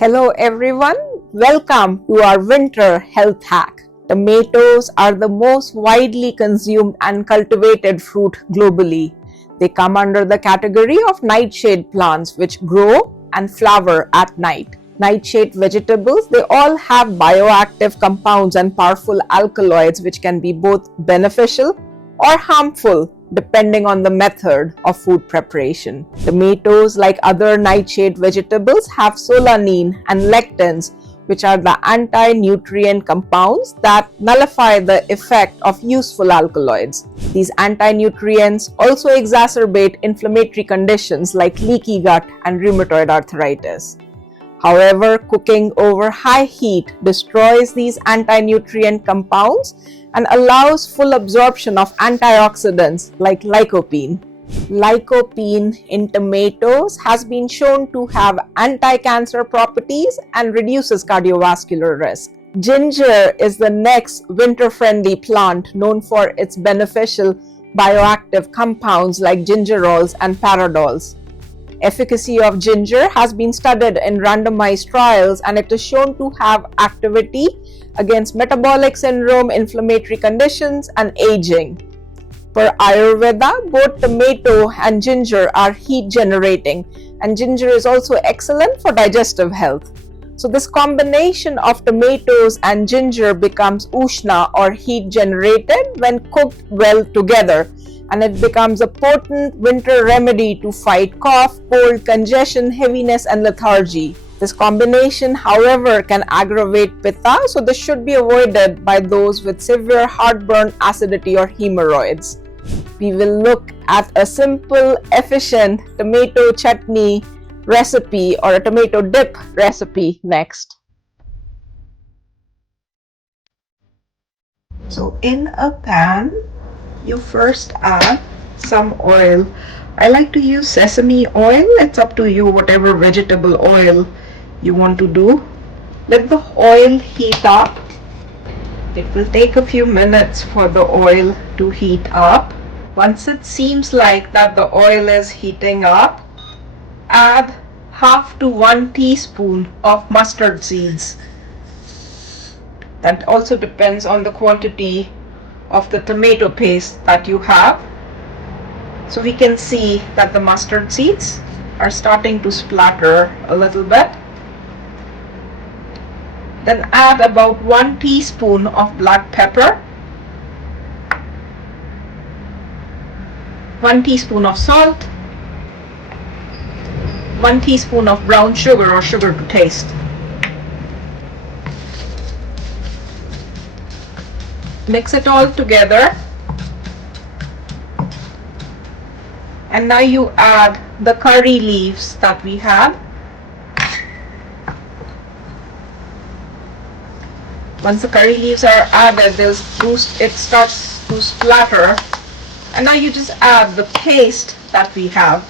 Hello everyone, welcome to our winter health hack. Tomatoes are the most widely consumed and cultivated fruit globally. They come under the category of nightshade plants which grow and flower at night. Nightshade vegetables, they all have bioactive compounds and powerful alkaloids which can be both beneficial or harmful depending on the method of food preparation. Tomatoes, like other nightshade vegetables, have solanine and lectins, which are the anti-nutrient compounds that nullify the effect of useful alkaloids. These anti-nutrients also exacerbate inflammatory conditions like leaky gut and rheumatoid arthritis. However, cooking over high heat destroys these anti-nutrient compounds and allows full absorption of antioxidants like lycopene. Lycopene in tomatoes has been shown to have anti-cancer properties and reduces cardiovascular risk. Ginger is the next winter-friendly plant known for its beneficial bioactive compounds like gingerols and paradols. Efficacy of ginger has been studied in randomized trials and it is shown to have activity against metabolic syndrome, inflammatory conditions, and aging. Per Ayurveda, both tomato and ginger are heat generating, and ginger is also excellent for digestive health. So this combination of tomatoes and ginger becomes ushna or heat generated when cooked well together, and it becomes a potent winter remedy to fight cough, cold, congestion, heaviness, and lethargy. This combination, however, can aggravate Pitta, so this should be avoided by those with severe heartburn, acidity, or hemorrhoids. We will look at a simple, efficient tomato chutney recipe or a tomato dip recipe next. So in a pan, you first add some oil. I like to use sesame oil. It's up to you, whatever vegetable oil you want to do. Let the oil heat up. It will take a few minutes for the oil to heat up. Once it seems like that the oil is heating up, add half to 1 teaspoon of mustard seeds. That also depends on the quantity of the tomato paste that you have. So we can see that the mustard seeds are starting to splatter a little bit. Then add about 1 teaspoon of black pepper, 1 teaspoon of salt, 1 teaspoon of brown sugar or sugar to taste. Mix it all together, and now you add the curry leaves that we had. Once the curry leaves are added, it starts to splatter, and now you just add the paste that we have.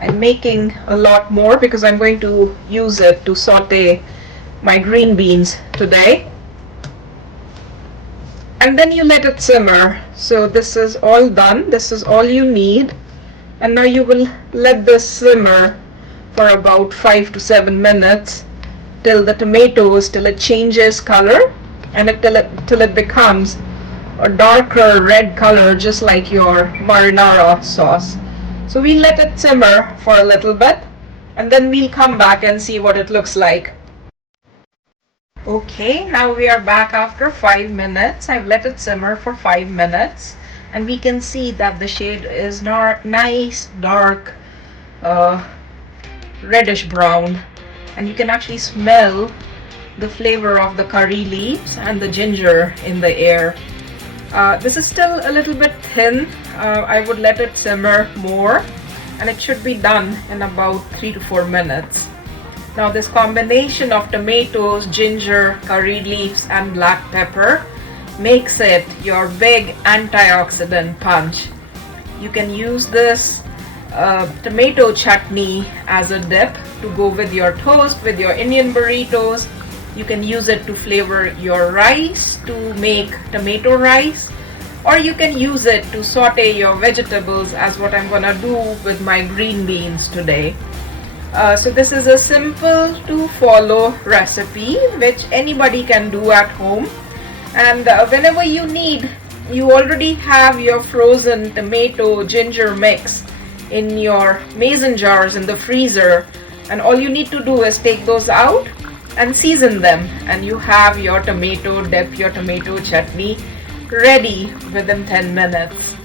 I'm making a lot more because I'm going to use it to saute my green beans today. And then you let it simmer. So this is all done. This is all you need. And now you will let this simmer for about 5 to 7 minutes till it changes color and till it becomes a darker red color, just like your marinara sauce. So we let it simmer for a little bit and then we'll come back and see what it looks like. Okay, now we are back after 5 minutes. I've let it simmer for 5 minutes and we can see that the shade is nice, dark, reddish brown, and you can actually smell the flavor of the curry leaves and the ginger in the air. This is still a little bit thin. I would let it simmer more and it should be done in about 3 to 4 minutes. Now this combination of tomatoes, ginger, curry leaves, and black pepper makes it your big antioxidant punch. You can use this tomato chutney as a dip to go with your toast, with your Indian burritos. You can use it to flavor your rice, to make tomato rice. or you can use it to saute your vegetables, as what I'm gonna do with my green beans today. So this is a simple to follow recipe which anybody can do at home, and whenever you need, you already have your frozen tomato ginger mix in your mason jars in the freezer, and all you need to do is take those out and season them, and you have your tomato dip, your tomato chutney ready within 10 minutes.